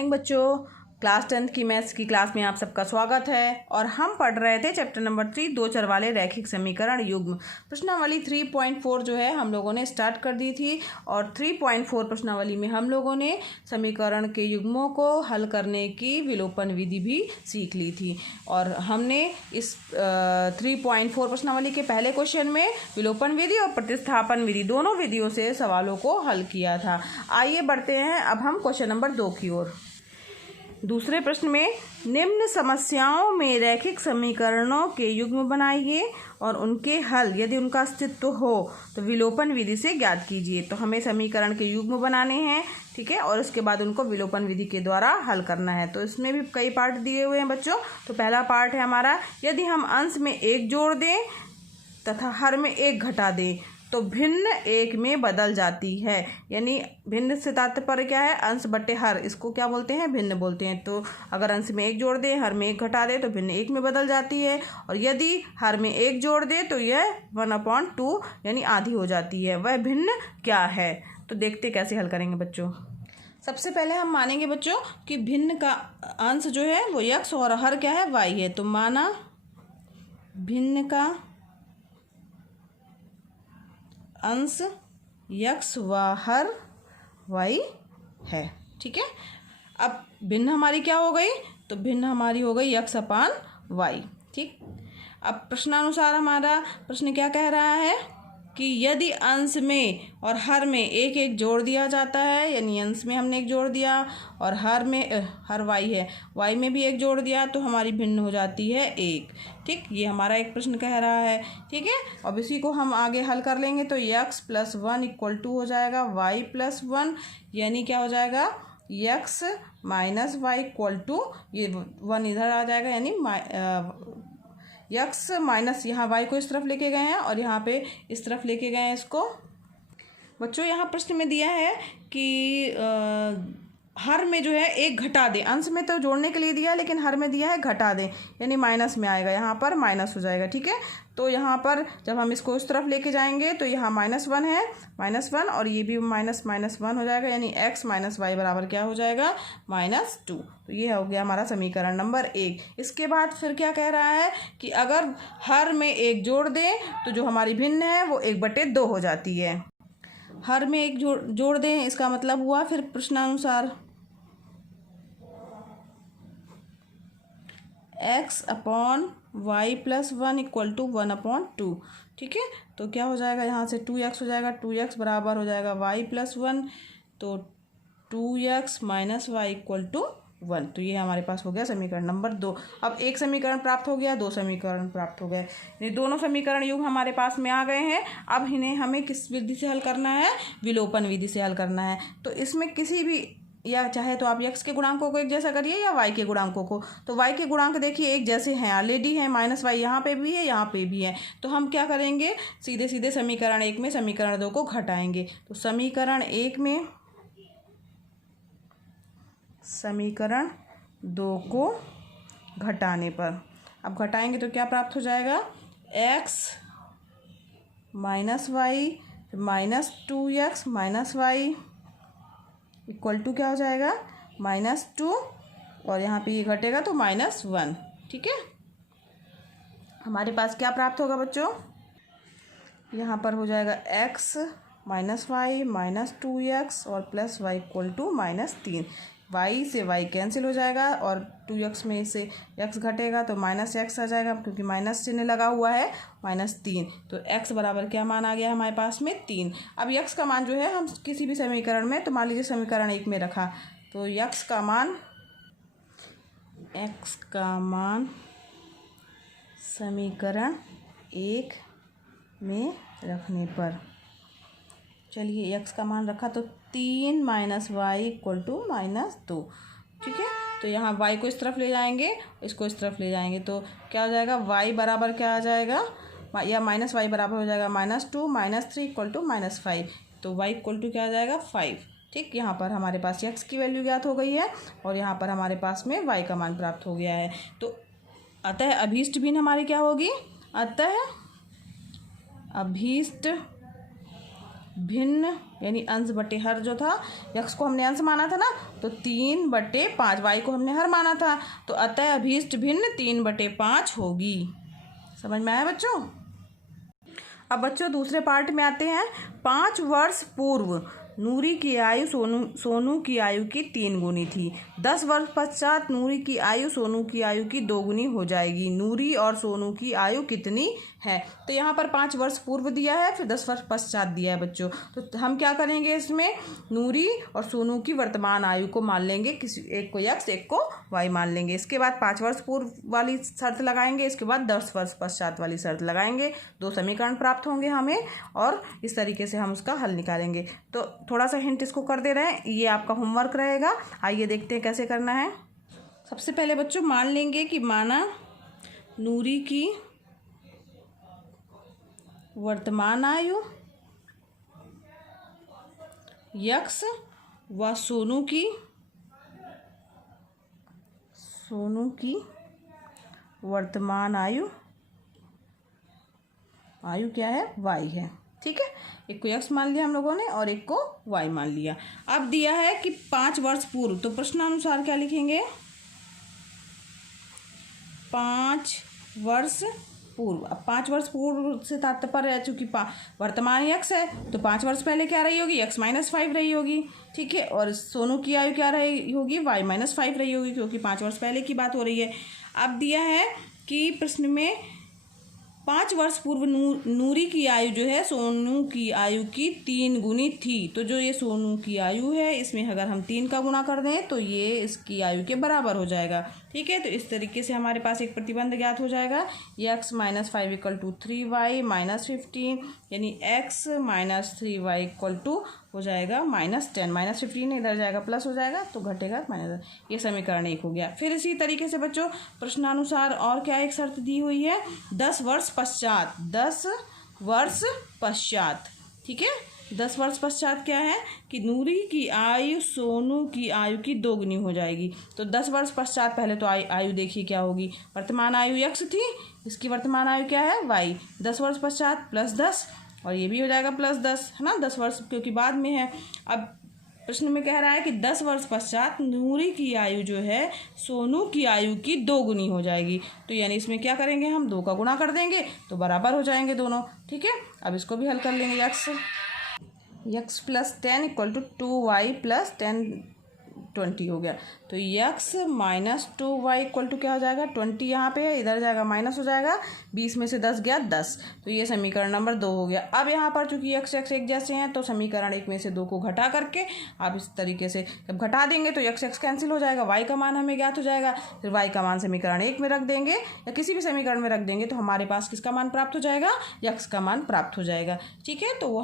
Morning बच्चों। Class 10th की maths की क्लास में आप सबका स्वागत है। और हम पढ़ रहे थे चैप्टर नंबर 3 दो चर वाले रैखिक समीकरण युग्म। प्रश्नावली 3.4 जो है हम लोगों ने स्टार्ट कर दी थी और 3.4 प्रश्नावली में हम लोगों ने समीकरण के युग्मों को हल करने की विलोपन विधि भी सीख ली थी। और हमने इस 3.4 प्रश्नावली के पहले क्वेश्चन में विलोपन विधि और प्रतिस्थापन विधि दोनों विधियों से सवालों को हल किया था। आइए बढ़ते हैं अब हम क्वेश्चन नंबर 2 की ओर। दूसरे प्रश्न में निम्न समस्याओं में रैखिक समीकरणों के युग्म बनाइए और उनके हल यदि उनका अस्तित्व हो तो विलोपन विधि से ज्ञात कीजिए। तो हमें समीकरण के युग्म बनाने हैं, ठीक है, और उसके बाद उनको विलोपन विधि के द्वारा हल करना है। तो इसमें भी कई पार्ट दिए हुए हैं बच्चों। तो पहला पार्ट है हमारा, यदि हम अंश में 1 जोड़ दें तथा हर में 1 घटा दें तो भिन्न 1 में बदल जाती है। यानी भिन्न से तात्पर्य क्या है, अंश बटे हर, इसको क्या बोलते हैं, भिन्न बोलते हैं। तो अगर अंश में 1 जोड़ दें हर में 1 घटा दें तो भिन्न 1 में बदल जाती है। और यदि हर में 1 जोड़ दें तो यह 1/2 यानी आधी हो जाती है। वह भिन्न क्या है, तो देखते कैसे हल करेंगे बच्चों। सबसे पहले हम मानेंगे बच्चों कि भिन्न का अंश जो है वो x और हर क्या है, y है। तो माना भिन्न का अंश x व हर y है, ठीक है। अब भिन्न हमारी क्या हो गई, तो भिन्न हमारी हो गई x/y, ठीक। अब प्रश्नानुसार हमारा प्रश्न क्या कह रहा है कि यदि अंश में और हर में 1 जोड़ दिया जाता है, यानी अंश में हमने 1 जोड़ दिया और हर में हर y है, y में भी 1 जोड़ दिया तो हमारी भिन्न हो जाती है 1, ठीक। ये हमारा एक प्रश्न कह रहा है, ठीक है। अब इसी को हम आगे हल कर लेंगे तो x + 1 = हो जाएगा y + 1, यानी क्या हो जाएगा x - y ये 1 इधर आ जाएगा, यानी x माइनस यहाँ y को इस तरफ लेके गए हैं और यहाँ पे इस तरफ लेके गए हैं इसको। बच्चों यहाँ प्रश्न में दिया है कि हर में जो है 1 घटा दें। अंश में तो जोड़ने के लिए दिया है लेकिन हर में दिया है घटा दें, यानी माइनस में आएगा, यहाँ पर माइनस हो जाएगा, ठीक है। तो यहाँ पर जब हम इसको उस तरफ लेके जाएंगे तो यहाँ -1 है, -1 और ये भी -1 हो जाएगा, यानी x - y बराबर क्या हो जाएगा, -2। तो ये हो गया हमारा समीकरण नंबर 1। इसके बाद फिर क्या कह रहा है कि अगर हर में 1 जोड़ दें तो जो हमारी भिन्न है वो 1/2 हो जाती है। हर में 1 जोड़ दें, इसका मतलब हुआ फिर प्रश्नानुसार x/y + 1 = 1/2, ठीक है। तो क्या हो जाएगा, यहाँ से 2x हो जाएगा, 2x बराबर हो जाएगा y + 1, तो 2x - y = 1। तो ये हमारे पास हो गया समीकरण नंबर 2। अब एक समीकरण प्राप्त हो गया, 2 समीकरण प्राप्त हो गए, ये दोनों समीकरण युग हमारे पास में आ गए हैं। अब इन्हें हमें किस विधि से हल करना है, विलोपन विधि से हल करना है। तो इसमें किसी भी, या चाहे तो आप x के गुणांकों को एक जैसा करिए या y के गुणांकों को। तो y के गुणांक देखिए एक जैसे हैं, ऑलरेडी हैं, -y यहाँ पे भी है यहाँ पे भी है। तो हम क्या करेंगे, सीधे सीधे समीकरण 1 में समीकरण 2 को घटाएंगे। तो समीकरण 1 में समीकरण 2 को घटाने पर, अब घटाएंगे तो क्या प्राप्त हो जाएगा, x - y -2x - y = क्या हो जाएगा, -2, और यहाँ पे ये घटेगा तो -1, ठीक है। हमारे पास क्या प्राप्त होगा बच्चों, यहाँ पर हो जाएगा x - y -2x और +y = -3। y से y कैंसिल हो जाएगा और 2x में से x घटेगा तो -x आ जाएगा, क्योंकि माइनस चिन्ह लगा हुआ है, -3। तो x बराबर क्या मान आ गया हमारे पास में, 3। अब x का मान जो है हम किसी भी समीकरण में, तो मान लीजिए समीकरण 1 में रखा, तो x का मान समीकरण 1 में रखने पर, चलिए x का मान रखा तो 3 - y = -2, ठीक है। तो यहाँ y को इस तरफ ले जाएंगे, इसको इस तरफ ले जाएंगे, तो क्या हो जाएगा, y बराबर क्या आ जाएगा, या -y बराबर हो जाएगा -2 - 3 = -5। तो y = क्या आ जाएगा, 5, ठीक। यहाँ पर हमारे पास x की वैल्यू ज्ञात हो गई है और यहाँ पर हमारे पास में y का मान प्राप्त हो गया है। तो अतः अभीष्ट भिन्न हमारी क्या होगी, अतः अभीष्ट भिन्न यानी अंश बटे हर जो था, x को हमने अंश माना था ना, तो 3/5, y को हमने हर माना था, तो अतः अभीष्ट भिन्न 3/5 होगी। समझ में आया बच्चों? अब बच्चों दूसरे पार्ट में आते हैं। 5 वर्ष पूर्व नूरी की आयु सोनू की आयु की 3 गुनी थी। 10 वर्ष पश्चात नूरी की आयु सोनू की आयु की 2 गुनी हो जाएगी। नूरी और सोनू की आयु कितनी है? तो यहाँ पर 5 वर्ष पूर्व दिया है, फिर 10 वर्ष पश्चात दिया है बच्चों। तो हम क्या करेंगे, इसमें नूरी और सोनू की वर्तमान आयु को मान लेंगे, किसी एक को x एक को y मान लेंगे। इसके बाद 5 वर्ष पूर्व वाली शर्त लगाएंगे, इसके बाद 10 वर्ष पश्चात वाली शर्त लगाएंगे। 2 समीकरण प्राप्त होंगे हमें और इस तरीके से हम उसका हल निकालेंगे। तो थोड़ा सा हिंट इसको कर दे रहे हैं, ये आपका होमवर्क रहेगा। आइए देखते हैं कैसे करना है। सबसे पहले बच्चों मान लेंगे कि माना नूरी की वर्तमान आयु x व सोनू की वर्तमान आयु क्या है? y है। ठीक है, एक को x मान लिया हम लोगों ने और एक को y मान लिया। अब दिया है कि 5 वर्ष पूर्व, तो प्रश्नानुसार क्या लिखेंगे? 5 वर्ष पूर्व। अब 5 वर्ष पूर्व से तात्पर्य है, चूंकि वर्तमान x है तो 5 वर्ष पहले क्या रही होगी? x - 5 रही होगी। ठीक है, और सोनू की आयु क्या रही होगी? y - 5 रही होगी, क्योंकि 5 वर्ष पहले की बात हो रही है। अब दिया है कि प्रश्न में 5 वर्ष पूर्व नूरी की आयु जो है सोनू की आयु की 3 गुनी थी। तो जो ये सोनू की आयु है, इसमें अगर हम 3 का गुणा कर दें तो ये इसकी आयु के बराबर हो जाएगा। ठीक है, तो इस तरीके से हमारे पास एक प्रतिबंध ज्ञात हो जाएगा। x - 5 = 3y - 15, यानी x - 3y हो जाएगा -10। -15 इधर जाएगा प्लस हो जाएगा तो घटेगा माइनस। ये समीकरण 1 हो गया। फिर इसी तरीके से बच्चों प्रश्नानुसार और क्या एक शर्त दी हुई है? 10 वर्ष पश्चात। 10 वर्ष पश्चात, ठीक है, 10 वर्ष पश्चात क्या है कि नूरी की आयु सोनू की आयु की 2 गुनी हो जाएगी। तो 10 वर्ष पश्चात पहले तो आयु देखिए क्या होगी। वर्तमान आयु x थी, इसकी वर्तमान आयु क्या है? y। 10 वर्ष पश्चात +10 और ये भी हो जाएगा +10, है ना, 10 वर्ष क्योंकि बाद में है। अब प्रश्न में कह रहा है कि 10 वर्ष पश्चात नूरी की आयु जो है सोनू की आयु की 2 गुनी हो जाएगी। तो यानी इसमें क्या करेंगे, हम 2 का गुणा कर देंगे तो बराबर हो जाएंगे दोनों। ठीक है, अब इसको भी हल कर लेंगे। x + 10 = 2y + 10 20 हो गया। तो x - 2y = क्या हो जाएगा? 20 यहाँ पे है, इधर जाएगा माइनस हो जाएगा, 20 में से 10 गया 10। तो ये समीकरण नंबर 2 हो गया। अब यहाँ पर चूंकि x एक जैसे हैं तो समीकरण 1 में से 2 को घटा करके आप इस तरीके से जब घटा देंगे तो x कैंसिल हो जाएगा, y का मान हमें ज्ञात हो जाएगा। फिर y का मान समीकरण 1 में रख देंगे या किसी भी समीकरण में रख देंगे तो हमारे पास किसका मान प्राप्त हो जाएगा? x का मान प्राप्त हो जाएगा। ठीक है, तो वो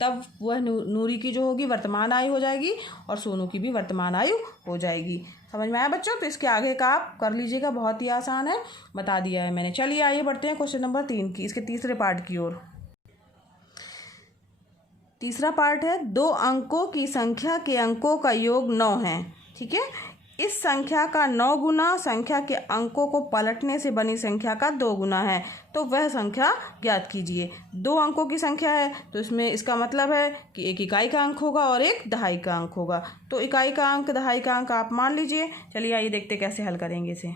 तब वह नूरी की जो होगी वर्तमान आयु हो जाएगी और सोनू की भी वर्तमान आयु हो जाएगी। समझ में आया बच्चों? तो इसके आगे का आप कर लीजिएगा, बहुत ही आसान है, बता दिया है मैंने। चलिए आइए बढ़ते हैं क्वेश्चन नंबर 3 की, इसके तीसरे पार्ट की ओर। तीसरा पार्ट है 2 अंकों की संख्या के अंकों का योग 9 है। ठीक है, इस संख्या का 9 गुना संख्या के अंकों को पलटने से बनी संख्या का 2 गुना है, तो वह संख्या ज्ञात कीजिए। 2 अंकों की संख्या है तो इसमें इसका मतलब है कि एक इकाई का अंक होगा और एक दहाई का अंक होगा। तो इकाई का अंक दहाई का अंक आप मान लीजिए। चलिए आइए देखते कैसे हल करेंगे इसे।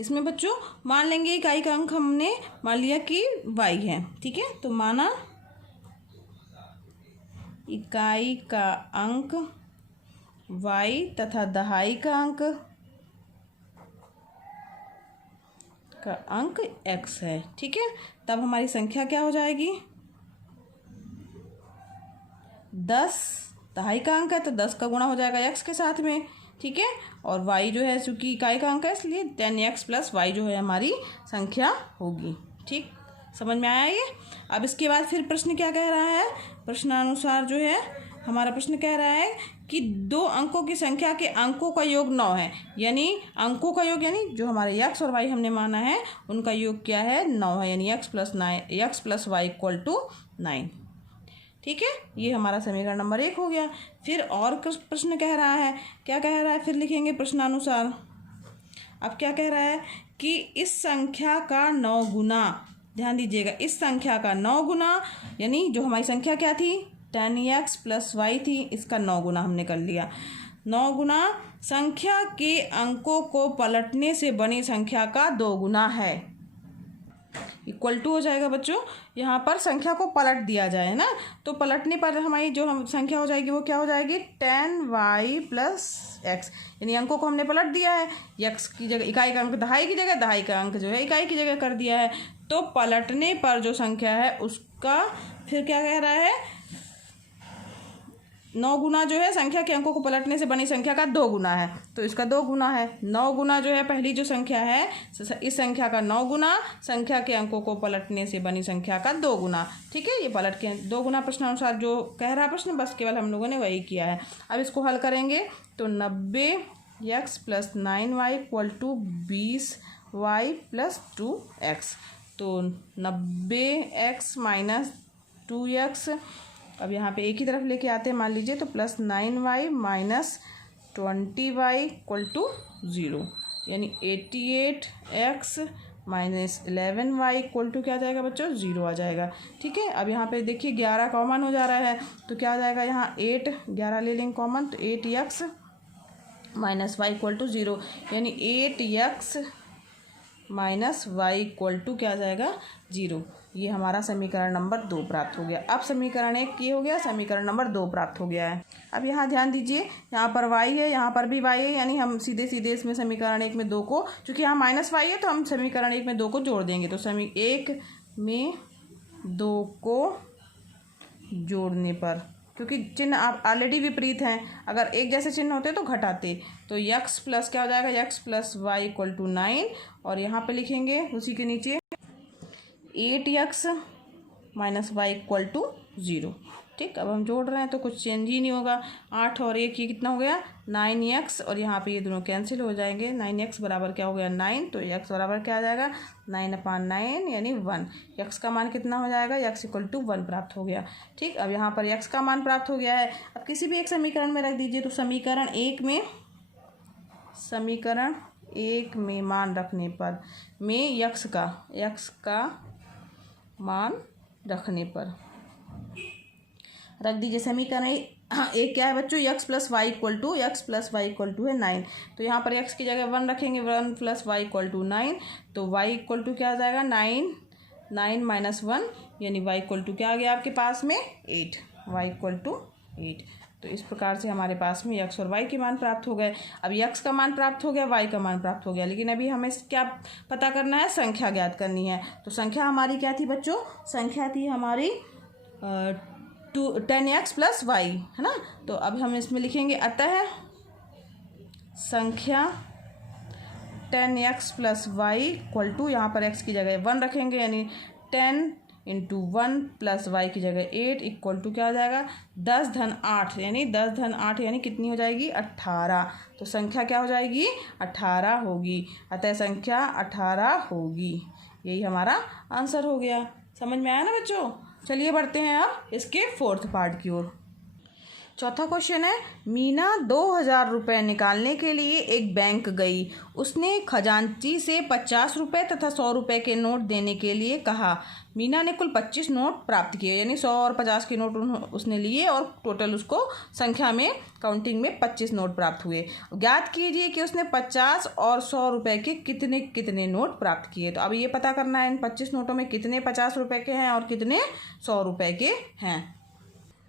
इसमें बच्चों मान लेंगे इकाई का अंक हमने मान लिया कि y है। ठीक है, तो माना इकाई का अंक y तथा दहाई का अंक x है। ठीक है, तब हमारी संख्या क्या हो जाएगी? 10 दहाई का अंक है तो 10 का गुणा हो जाएगा x के साथ में। ठीक है, और y जो है चूंकि इकाई का अंक है इसलिए 10x + y जो है हमारी संख्या होगी। ठीक, समझ में आया ये? अब इसके बाद फिर प्रश्न क्या कह रहा है? प्रश्नानुसार जो है हमारा प्रश्न कह रहा है कि 2 अंकों की संख्या के अंकों का योग 9 है, यानी अंकों का योग यानी जो हमारे x और y हमने माना है उनका योग क्या है? 9 है, यानी x + y = 9। ठीक है, ये हमारा समीकरण नंबर 1 हो गया। फिर और प्रश्न कह रहा है, क्या कह रहा है? फिर लिखेंगे प्रश्नानुसार। अब क्या कह रहा है कि इस संख्या का 9 गुना, ध्यान दीजिएगा, इस संख्या का 9 गुना, यानी जो हमारी संख्या क्या थी? 10x प्लस वाई थी, इसका 9 गुना हमने कर लिया। 9 गुना संख्या के अंकों को पलटने से बनी संख्या का 2 गुना है, इक्वल टू हो जाएगा बच्चों। यहाँ पर संख्या को पलट दिया जाए ना, तो पलटने पर हमारी जो हम संख्या हो जाएगी वो क्या हो जाएगी 10y प्लस एक्स, यानी अंकों को हमने पलट दिया है। x की जगह इकाई का अंक दहाई की जगह, दहाई का अंक जो है इकाई की जगह कर दिया है। तो पलटने पर जो संख्या है उसका फिर क्या कह रहा है 9 गुना जो है संख्या के अंकों को पलटने से बनी संख्या का 2 गुना है, तो इसका 2 गुना है। 9 गुना जो है पहली जो संख्या है इस संख्या का 9 गुना संख्या के अंकों को पलटने से बनी संख्या का 2 गुना। ठीक है, ये पलट के 2 गुना प्रश्नानुसार जो कह रहा है प्रश्न, बस केवल हम लोगों ने वही किया है। अब इसको हल करेंगे तो 90x plus 9y equal to 20y plus 2x, तो 90x माइनस 2x। अब यहाँ पे एक ही तरफ लेके आते हैं, मान लीजिए, तो plus 9y minus 20y equal to 0, यानी 88x minus 11y equal to क्या आ जाएगा बच्चों 0 आ जाएगा। ठीक है, अब यहाँ पे देखिए 11 कॉमन हो जा रहा है, तो क्या आ जाएगा यहाँ 11 ले लेंगे कॉमन, तो 8x minus y equal to 0, यानी 8x minus y equal to क्या आ जाएगा 0। ये हमारा समीकरण नंबर 2 प्राप्त हो गया। अब समीकरण 1 ये हो गया, समीकरण नंबर 2 प्राप्त हो गया है। अब यहाँ ध्यान दीजिए, यहाँ पर y है, यहाँ पर भी y है, यानी हम सीधे सीधे इसमें समीकरण 1 में 2 को, चूँकि यहाँ माइनस y है तो हम समीकरण 1 में 2 को जोड़ देंगे, तो 1 में 2 को जोड़ने पर, क्योंकि चिन्ह आप ऑलरेडी विपरीत हैं, अगर एक जैसे चिन्ह होते तो घटाते, तो x प्लस क्या हो जाएगा x plus y equal to 9, और यहाँ पे लिखेंगे उसी के नीचे 8x minus Y equal to 0। ठीक, अब हम जोड़ रहे हैं तो कुछ चेंज ही नहीं होगा। 8 और 1 ये कितना हो गया 9x, और यहाँ पे ये दोनों कैंसिल हो जाएंगे। 9x बराबर क्या हो गया 9, तो x बराबर क्या आ जाएगा 9/9 यानी 1। x का मान कितना हो जाएगा x इक्वल टू 1 प्राप्त हो गया। ठीक, अब यहाँ पर x का मान प्राप्त हो गया है। अब किसी भी एक समीकरण में रख दीजिए, तो समीकरण एक में मान रखने पर में x का मान रखने पर रख दीजिए। समीकरण एक क्या है बच्चों x plus y equal to है 9, तो यहाँ पर x की जगह 1 रखेंगे, 1 प्लस वाई इक्वल टू 9, तो y इक्वल टू क्या आ जाएगा 9 माइनस 1, यानी y इक्वल टू क्या आ गया आपके पास में 8, y इक्वल टू 8। तो इस प्रकार से हमारे पास में x और y के मान प्राप्त हो गए। अब x का मान प्राप्त हो गया, y का मान प्राप्त हो गया, लेकिन अभी हमें क्या पता करना है, संख्या ज्ञात करनी है। तो संख्या हमारी क्या थी बच्चों, संख्या थी हमारी 10x प्लस वाई, है ना। तो अब हम इसमें लिखेंगे अतः संख्या 10x plus y equal to, यहाँ पर x की जगह 1 रखेंगे, यानी 10 इंटू 1 प्लस वाई की जगह 8 इक्वल टू क्या हो जाएगा 10 धन 8, यानी 10 धन 8 यानी कितनी हो जाएगी 18। तो संख्या क्या हो जाएगी 18 होगी, अतः संख्या 18 होगी। यही हमारा आंसर हो गया। समझ में आया ना बच्चों। चलिए बढ़ते हैं अब इसके 4th पार्ट की ओर। चौथा क्वेश्चन है, मीना 2000 रुपये निकालने के लिए एक बैंक गई। उसने खजांची से 50 रुपये तथा 100 रुपये के नोट देने के लिए कहा। मीना ने कुल 25 नोट प्राप्त किए, यानी 100 और 50 के नोट उसने लिए और टोटल उसको संख्या में काउंटिंग में 25 नोट प्राप्त हुए। ज्ञात कीजिए कि उसने 50 और 100 रुपये के कितने कितने नोट प्राप्त किए। तो अब ये पता करना है इन 25 नोटों में कितने 50 रुपये के हैं और कितने 100 रुपये के हैं।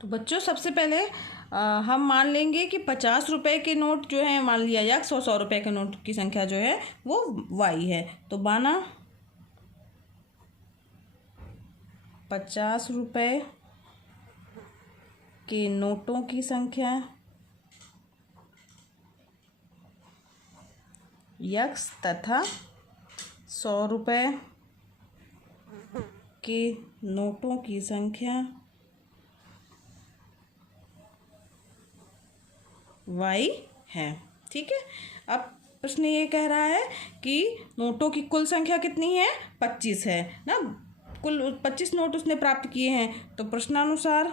तो बच्चों सबसे पहले हम मान लेंगे कि 50 रुपये के नोट जो है मान लिया जाए, 100 रुपये के नोट की संख्या जो है वो y है। तो माना 50 रुपये के नोटों की संख्या x तथा 100 रुपये के नोटों की संख्या y है। ठीक है, अब प्रश्न ये कह रहा है कि नोटों की कुल संख्या कितनी है 25 है ना, कुल 25 नोट उसने प्राप्त किए हैं। तो प्रश्नानुसार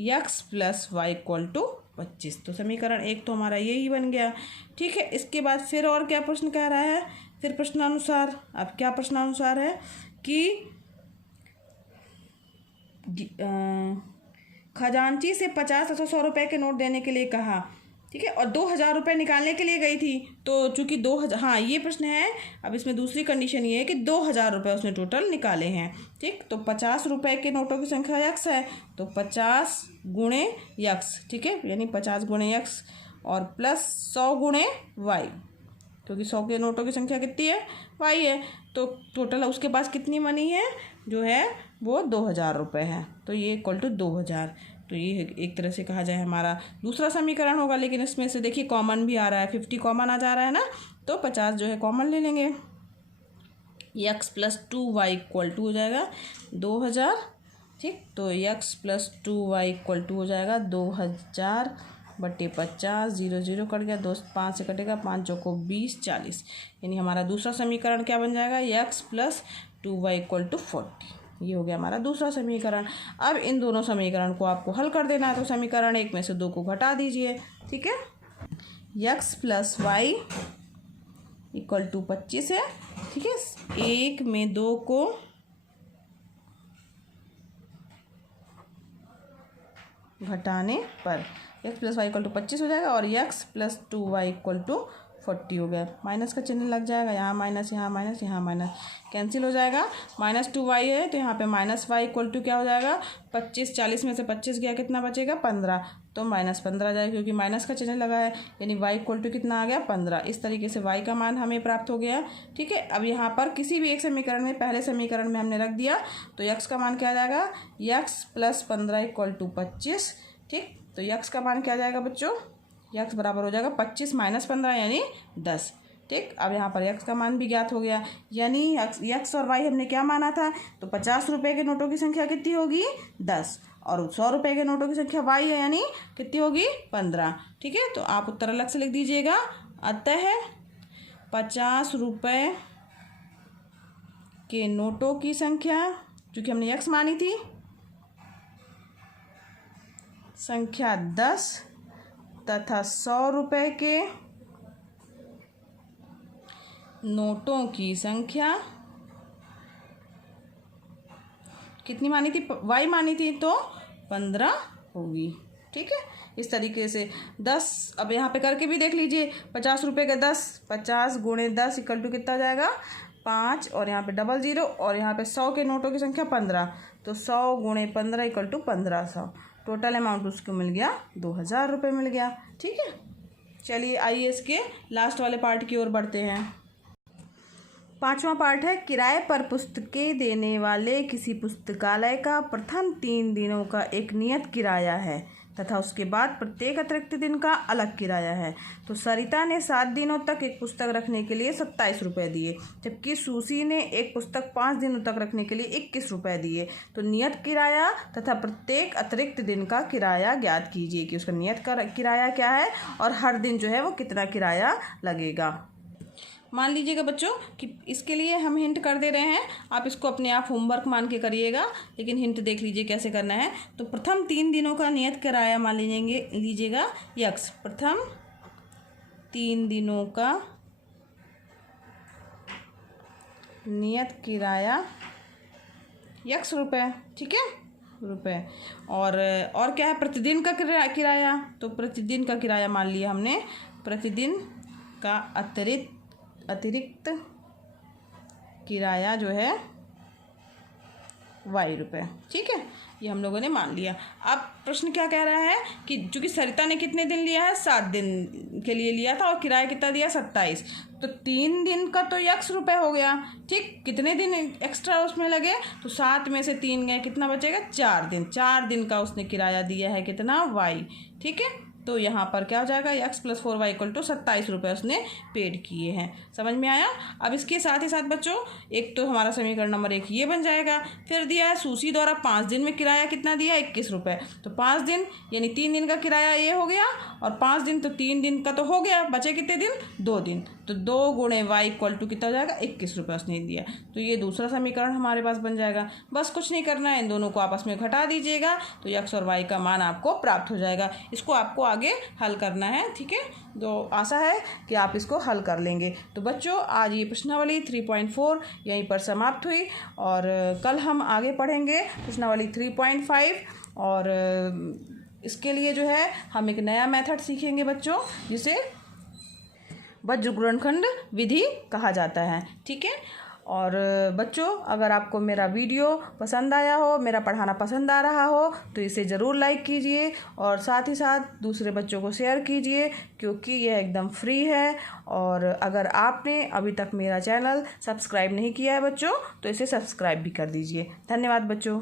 x plus y equal to 25, तो समीकरण 1 तो हमारा यही बन गया। ठीक है, इसके बाद फिर और क्या प्रश्न कह रहा है, फिर प्रश्नानुसार, अब क्या प्रश्नानुसार है कि खजांची से 50 तथा 100 रुपये के नोट देने के लिए कहा, ठीक है, और 2000 रुपये निकालने के लिए गई थी। तो चूंकि 2000, हाँ ये प्रश्न है। अब इसमें दूसरी कंडीशन ये है कि 2000 रुपये उसने टोटल निकाले हैं, ठीक। तो 50 रुपये के नोटों की संख्या यक्स है, तो 50 गुणे यक्स, ठीक है, यानी 50 गुणे यक्स और प्लस 100 गुणे वाई, क्योंकि 100 के नोटों की संख्या कितनी है, वाई है। तो टोटल उसके पास कितनी मनी है, जो है वो 2000 रुपये है। तो ये इक्वल टू 2000। तो ये एक तरह से कहा जाए हमारा दूसरा समीकरण होगा। लेकिन इसमें से देखिए कॉमन भी आ रहा है, 50 कॉमन आ जा रहा है ना, तो 50 जो है कॉमन ले लेंगे। X plus 2y equal to हो जाएगा 2000, ठीक। तो x plus 2y equal to हो जाएगा 2000 बटे 50, 0 0 कट गया, 2 5 से कटेगा, 5 चौको 20, 40। यानी हमारा दूसरा समीकरण क्या बन जाएगा, x plus 2y equal to 40। ये हो गया हमारा दूसरा समीकरण। अब इन दोनों समीकरण को आपको हल कर देना है। तो समीकरण 1 में से 2 को घटा दीजिए, ठीक है। X plus y equal to 25 है, ठीक है। 1 में 2 को घटाने पर x plus y equal to 25 हो जाएगा और x plus 2y equal to 40 हो गया। माइनस का चिन्ह लग जाएगा, यहाँ माइनस, यहाँ माइनस, यहाँ माइनस, कैंसिल हो जाएगा। माइनस 2y है तो यहाँ पे माइनस वाई इक्वल टू क्या हो जाएगा, 25, 40 में से 25 गया, कितना बचेगा, 15। तो माइनस 15 जाएगा क्योंकि माइनस का चिन्ह लगा है, यानी y इक्वल टू कितना आ गया, 15। इस तरीके से y का मान हमें प्राप्त हो गया, ठीक है। अब यहाँ पर किसी भी एक समीकरण में, पहले समीकरण में हमने रख दिया, तो यक्स का मान क्या आ जाएगा, यक्स प्लस 15 इक्वल टू 25, ठीक। तो यक्स का मान क्या आ जाएगा बच्चों, यक्स बराबर हो जाएगा 25 माइनस 15 यानी 10, ठीक। अब यहाँ पर यक्स का मान भी ज्ञात हो गया, यानी यक्स और वाई हमने क्या माना था, तो 50 रुपये के नोटों की संख्या कितनी होगी, 10, और 100 रुपये के नोटों की संख्या वाई है, यानी कितनी होगी, 15, ठीक है। तो आप उत्तर अलग से लिख दीजिएगा। अतः 50 रुपये के नोटों की संख्या, क्योंकि हमने यक्स मानी थी, संख्या 10 तथा 100 रुपये के नोटों की संख्या कितनी मानी थी, वाई मानी थी, तो 15 होगी, ठीक है। इस तरीके से 10, अब यहाँ पे करके भी देख लीजिए, 50 रुपये का 10, 50 गुणे 10 इक्वल टू कितना जाएगा, 5, और यहाँ पे डबल 0, और यहाँ पे 100 के नोटों की संख्या 15, तो 100 गुणे 15 इक्वल टू 1500। टोटल अमाउंट उसको मिल गया 2000 रुपये मिल गया, ठीक है। चलिए आइए इसके लास्ट वाले पार्ट की ओर बढ़ते हैं। 5वां पार्ट है, किराए पर पुस्तकें देने वाले किसी पुस्तकालय का प्रथम 3 दिनों का एक नियत किराया है तथा उसके बाद प्रत्येक अतिरिक्त दिन का अलग किराया है। तो सरिता ने 7 दिनों तक एक पुस्तक रखने के लिए 27 रुपये दिए, जबकि सुसी ने एक पुस्तक 5 दिनों तक रखने के लिए 21 रुपये दिए। तो नियत किराया तथा प्रत्येक अतिरिक्त दिन का किराया ज्ञात कीजिए कि उसका नियत किराया क्या है और हर दिन जो है वो कितना किराया लगेगा। मान लीजिएगा बच्चों कि इसके लिए हम हिंट कर दे रहे हैं, आप इसको अपने आप होमवर्क मान के करिएगा, लेकिन हिंट देख लीजिए कैसे करना है। तो प्रथम 3 दिनों का नियत किराया मान लीजिएगा यक्स, प्रथम 3 दिनों का नियत किराया यक्स रुपये, ठीक है, रुपये। और क्या है, प्रतिदिन का किराया, तो प्रतिदिन का किराया मान लिया हमने, प्रतिदिन का अतिरिक्त किराया जो है वाई रुपये, ठीक है, ये हम लोगों ने मान लिया। अब प्रश्न क्या कह रहा है कि चूँकि सरिता ने कितने दिन लिया है, 7 दिन के लिए लिया था और किराया कितना दिया, 27, तो 3 दिन का तो यक्स रुपये हो गया, ठीक। कितने दिन एक्स्ट्रा उसमें लगे, तो 7 में से 3 गए, कितना बचेगा, 4 दिन। 4 दिन का उसने किराया दिया है कितना, वाई, ठीक है। तो यहाँ पर क्या हो जाएगा, x plus 4y equal to 27 रुपये उसने पेड किए हैं। समझ में आया। अब इसके साथ ही साथ बच्चों एक तो हमारा समीकरण नंबर 1 ये बन जाएगा। फिर दिया है सुसी द्वारा 5 दिन में किराया कितना दिया, 21 रुपये। तो 5 दिन यानी 3 दिन का किराया ये हो गया, और 5 दिन तो 3 दिन का तो हो गया, बचे कितने दिन, 2 दिन। तो 2 गुणे वाई इक्वल टू कितना हो जाएगा, 21 रुपये उसने दिया। तो ये दूसरा समीकरण हमारे पास बन जाएगा। बस कुछ नहीं करना है, इन दोनों को आपस में घटा दीजिएगा तो x और y का मान आपको प्राप्त हो जाएगा। इसको आपको आगे हल करना है, ठीक है। तो आशा है कि आप इसको हल कर लेंगे। तो बच्चों आज ये प्रश्नावली 3.4 यहीं पर समाप्त हुई और कल हम आगे पढ़ेंगे प्रश्नावली 3.5 और इसके लिए जो है हम एक नया मेथड सीखेंगे बच्चों, जिसे वज्र गुणनखंड विधि कहा जाता है, ठीक है। और बच्चों अगर आपको मेरा वीडियो पसंद आया हो, मेरा पढ़ाना पसंद आ रहा हो तो इसे ज़रूर लाइक कीजिए और साथ ही साथ दूसरे बच्चों को शेयर कीजिए, क्योंकि यह एकदम फ्री है। और अगर आपने अभी तक मेरा चैनल सब्सक्राइब नहीं किया है बच्चों तो इसे सब्सक्राइब भी कर दीजिए। धन्यवाद बच्चों।